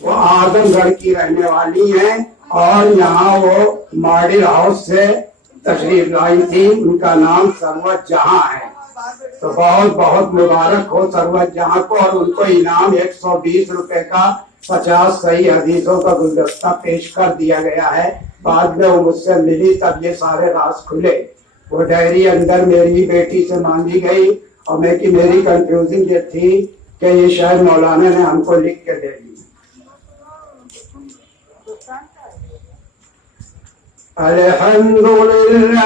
وہ اعظم گڑھ کی رہنے والی ہیں اور یہاں وہ ماڈل ہاؤس سے تشریف لائی تھی. ان کا نام سروت جہاں ہے. تو بہت بہت مبارک ہو سروت جہاں کو. اور ان کو انعام 120 روپے کا 50 صحیح حدیثوں کا گلدستہ پیش کر دیا گیا ہے. بعد میں وہ مجھ سے ملی تب یہ سارے راز کھلے. وہ ڈائری اندر میری بیٹی سے مانگی گئی اور میری کنفیوژن یہ تھی کہ یہ شاید مولانا نے ہم کو لکھ کے دے دی. الحمدللہ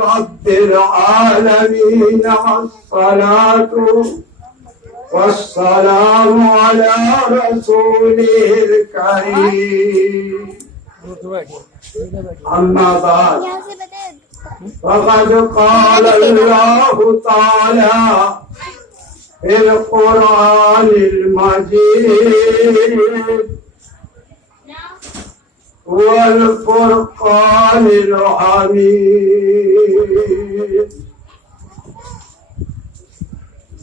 رب العالمین والصلاة والسلام علی رسولہ الکریم. اما بعد فقد قال اللہ تعالی فی القرآن المجید والفرقان الحمید.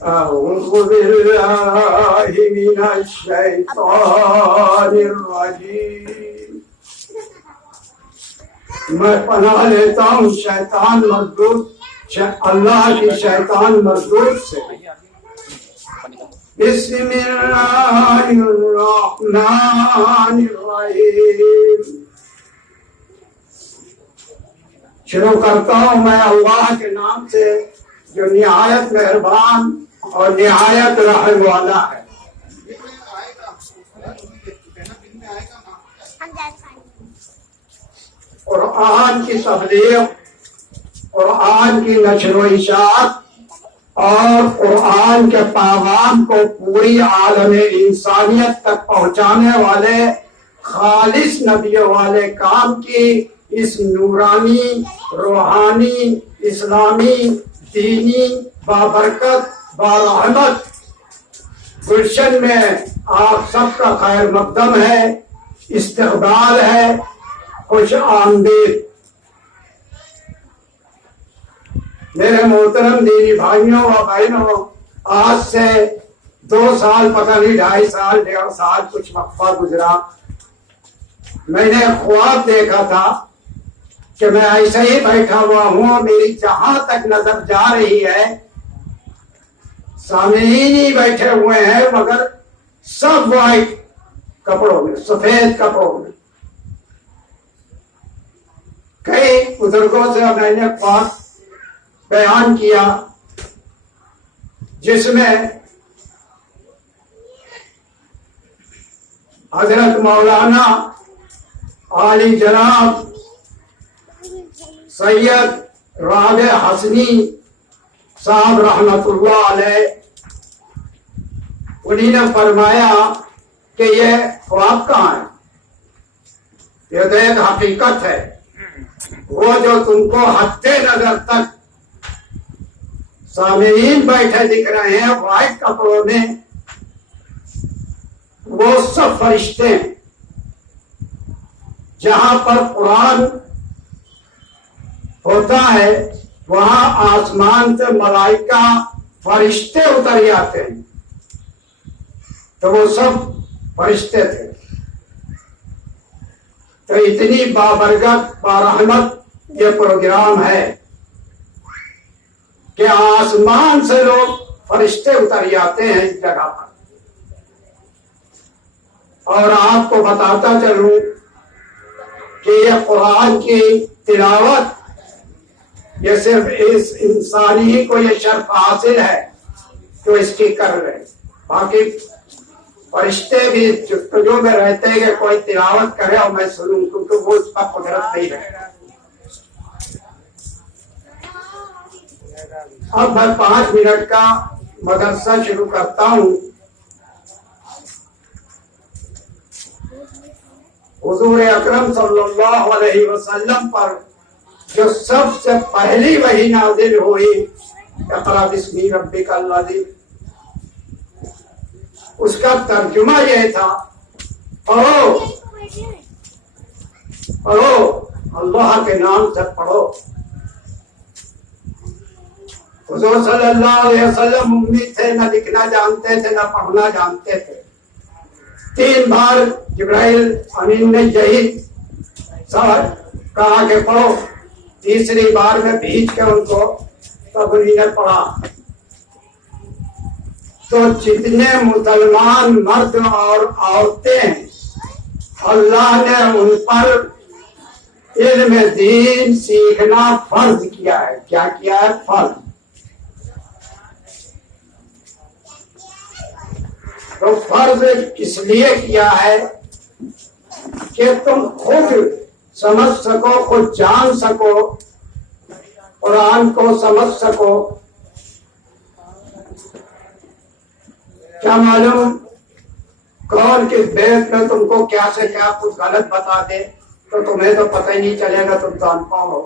اعوذ باللہ من الشیطان الرجیم. میں پناہ لیتا ہوں شیطان مردود اللہ کی شیطان مردود سے. بسم اللہ الرحمن الرحیم. شروع کرتا ہوں میں اللہ کے نام سے جو نہایت مہربان اور نہایت رحم والا ہے. قرآن کی تبلیغ، قرآن کی نشر و اشاعت اور قرآن کے پیغام کو پوری عالم انسانیت تک پہنچانے والے خالص نبیوں والے کام کی اس نورانی، روحانی، اسلامی، دینی، بابرکت، برحمت گلشن میں آپ سب کا خیر مقدم ہے، استقبال ہے، خوش آمدید. میرے محترم دینی بھائیوں و بہنوں، آج سے 2 سال پتہ نہیں 2.5 سال 1.5 سال کچھ وقفہ گزرا. میں نے خواب دیکھا تھا کہ میں ایسے ہی بیٹھا ہوا ہوں، میری جہاں تک نظر جا رہی ہے سامعین ہی بیٹھے ہوئے ہیں مگر سب وائٹ کپڑوں میں، سفید کپڑوں میں. کئی بزرگوں سے میں نے خواب بیان کیا جس میں حضرت مولانا عالی جناب سید رابع حسنی صاحب رحمت اللہ علیہ انہی نے فرمایا کہ یہ خواب کہاں ہے، یہ تو ایک حقیقت ہے. وہ جو تم کو ہفتے نظر تک سامعین بیٹھے دکھ رہے ہیں وائٹ کپڑوں میں، وہ سب فرشتے ہیں. جہاں پر قرآن ہوتا ہے وہاں آسمان سے ملائکہ فرشتے اتر جاتے ہیں، تو وہ سب فرشتے تھے. تو اتنی بابرکت برحمت یہ پروگرام ہے کہ آسمان سے لوگ فرشتے اتر جاتے ہیں اس جگہ پر. اور آپ کو بتاتا چلوں کہ یہ قرآن کی تلاوت یہ صرف اس انسانی ہی کو یہ شرف حاصل ہے جو اس کی کر رہے. باقی فرشتے بھی جستجو میں رہتے ہیں کہ کوئی تلاوت کرے اور میں سنوں، کیونکہ وہ اس پر قدرت نہیں ہے. اب میں 5 منٹ کا مدرسہ شروع کرتا ہوں. حضور اکرم صلی اللہ علیہ وسلم پر جو سب سے پہلی وحی نازل ہوئی اقرأ بسم ربک الذی، اس کا ترجمہ یہ تھا پڑھو پڑھو اللہ کے نام سے پڑھو. حضور صلی اللہ علیہ وسلم امی تھے، نہ لکھنا جانتے تھے نہ پڑھنا جانتے تھے. 3 बार जिब्राइल अमीन ने यही कहा कि पढ़ो, तीसरी बार में भीज के उनको तब उन्होंने पढ़ा। तो जितने मुसलमान मर्द और औरतें अल्लाह ने उन पर इल्म दीन सीखना फर्ज किया है। क्या किया है? फर्ज। तो फर्ज इसलिए किया है कि तुम खुद समझ सको, खुद जान सको, कुरान को समझ सको। क्या मालूम कौन किस बेस में तुमको क्या से क्या कुछ गलत बता दे, तो तुम्हें तो पता ही नहीं चलेगा तुम जान पाओ।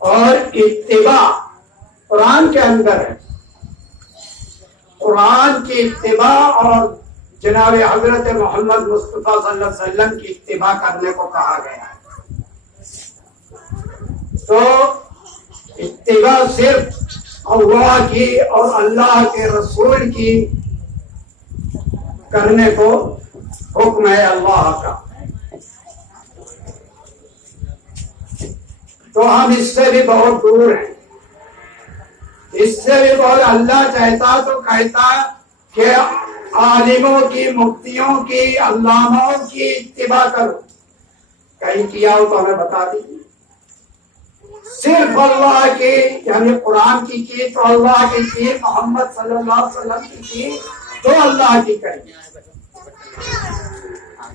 और इत्तिबा कुरान के अंदर है। कुरान की इत्तिबा और जनाब हजरत मोहम्मद मुस्तफा सल्लल्लाहु अलैहि वसल्लम की इत्तिबा करने को कहा गया है। तो इत्तिबा सिर्फ अल्लाह की और अल्लाह के रसूल की करने को हुक्म है अल्लाह का। तो हम इससे भी बहुत दूर हैं। इससे भी बहुत अल्लाह चाहता तो कहता कि आलिमों की, मुफ्तियों की, अल्लामाओं की इत्तिबा करो। कहीं किया हो तो हमें बता दीजिए। सिर्फ अल्लाह की यानी कुरान की तो अल्लाह की, मोहम्मद सल्लल्लाहु अलैहि वसल्लम की तो अल्लाह की करें।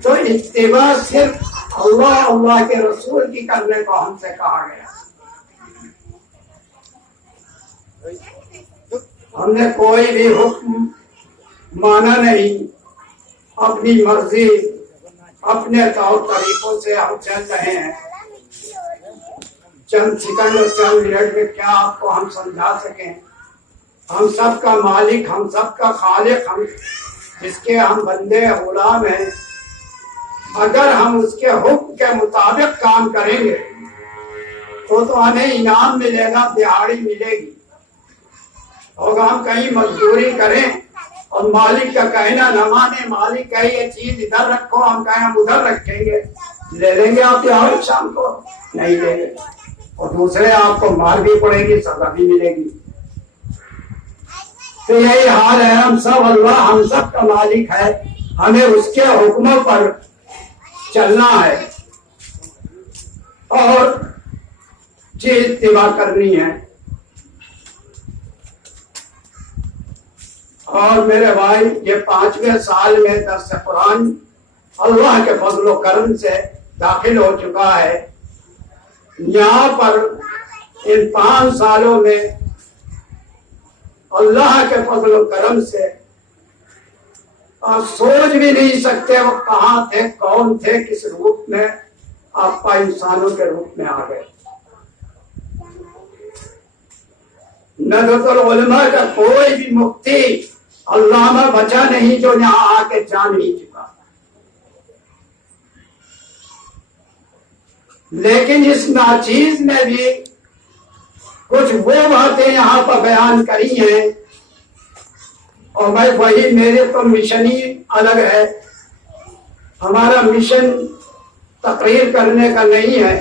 तो इत्तिबा सिर्फ अल्लाह के रसूल की करने को हमसे कहा गया। हमने कोई भी हुक्म माना नहीं, अपनी मर्जी, अपने तौर तरीकों से हम चल रहे हैं। चंद सेकंड और चंद मिनट में क्या आपको हम समझा सकें। हम सब का मालिक, हम सब का खालिक, हम जिसके हम बंदे गुलाम हैं। अगर हम उसके हुक्म के मुताबिक काम करेंगे तो हमें इनाम मिलेगा, दिहाड़ी मिलेगी। और हम कहीं मजदूरी करें और मालिक का कहना न माने, मालिक कहे ये चीज इधर रखो, हम कहें हम उधर रखेंगे, ले लेंगे आप दिहाड़ी शाम को? नहीं लेंगे। और दूसरे आपको मार भी पड़ेगी, सजा भी मिलेगी। तो यही हाल है। हम सब अल्लाह हम सब का मालिक है, हमें उसके हुक्मों पर चलना है और जी इत्तिबा करनी है। और मेरे भाई, ये 5वें साल में दर्स कुरान अल्लाह के फजल करम से दाखिल हो चुका है। यहाँ पर इन 5 सालों में अल्लाह के फजल करम से आप सोच भी नहीं सकते वो कहाँ थे, कौन थे, किस रूप में आपका इंसानों के रूप में आ गए। नदरतुल उलमा का कोई भी मुफ्ती अल्लामा बचा नहीं जो यहाँ आके जान नहीं चुका। लेकिन इस नाचीज में भी कुछ वो बातें यहाँ पर बयान करी हैं और भाई वही, मेरे तो मिशन ही अलग है। हमारा मिशन तकरीर करने का नहीं है,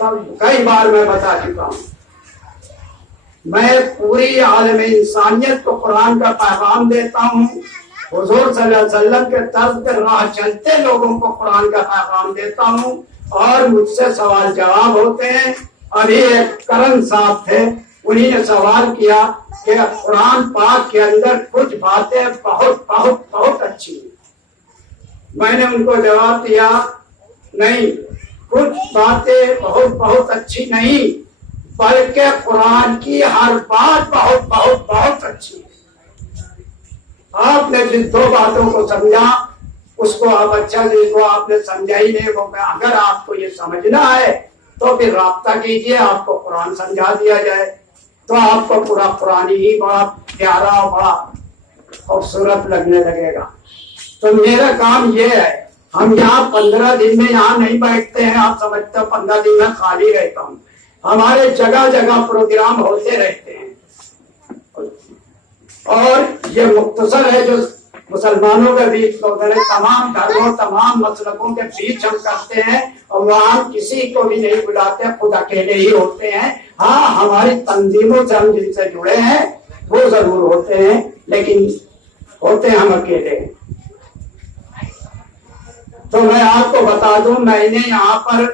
तब कई बार मैं बता चुका हूँ। मैं पूरी आलम इंसानियत को कुरान का पैगाम देता हूँ। हुजूर सल्लल्लाहु अलैहि वसल्लम के तर्ज पे राह चलते लोगों को कुरान का पैगाम देता हूँ और मुझसे सवाल जवाब होते हैं। अभी एक करण साहब थे, उन्हीं ने सवाल किया कि कुरान पाक के अंदर कुछ बातें बहुत बहुत बहुत अच्छी हैं। मैंने उनको जवाब दिया, नहीं, कुछ बातें बहुत बहुत अच्छी नहीं, बल्कि कुरान की हर बात बहुत बहुत बहुत अच्छी है। आपने जिन 2 बातों को समझा उसको आप अच्छा, जिसको आपने समझा ही नहीं वो, अगर आपको ये समझना है तो फिर राब्ता कीजिए, आपको कुरान समझा दिया जाए तो आपको पूरा कुरान ही बड़ा प्यारा और बड़ा खूबसूरत लगने लगेगा। तो मेरा काम ये है, हम यहाँ 15 दिन में यहाँ नहीं बैठते हैं। आप समझते हो 15 दिन में खाली रहता हूँ। हमारे जगह जगह प्रोग्राम होते रहते हैं और ये मुख्तसर है जो مسلمانوں کے بیچ تمام دھرموں تمام مسلکوں کے بیچ ہم کرتے ہیں اور وہاں کسی کو بھی نہیں بلاتے، خود اکیلے ہی ہوتے ہیں۔ ہاں ہماری تنظیموں سے ہم جن سے جڑے ہیں وہ ضرور ہوتے ہیں، لیکن ہوتے ہیں ہم اکیلے۔ تو میں آپ کو بتا دوں، میں نے یہاں پر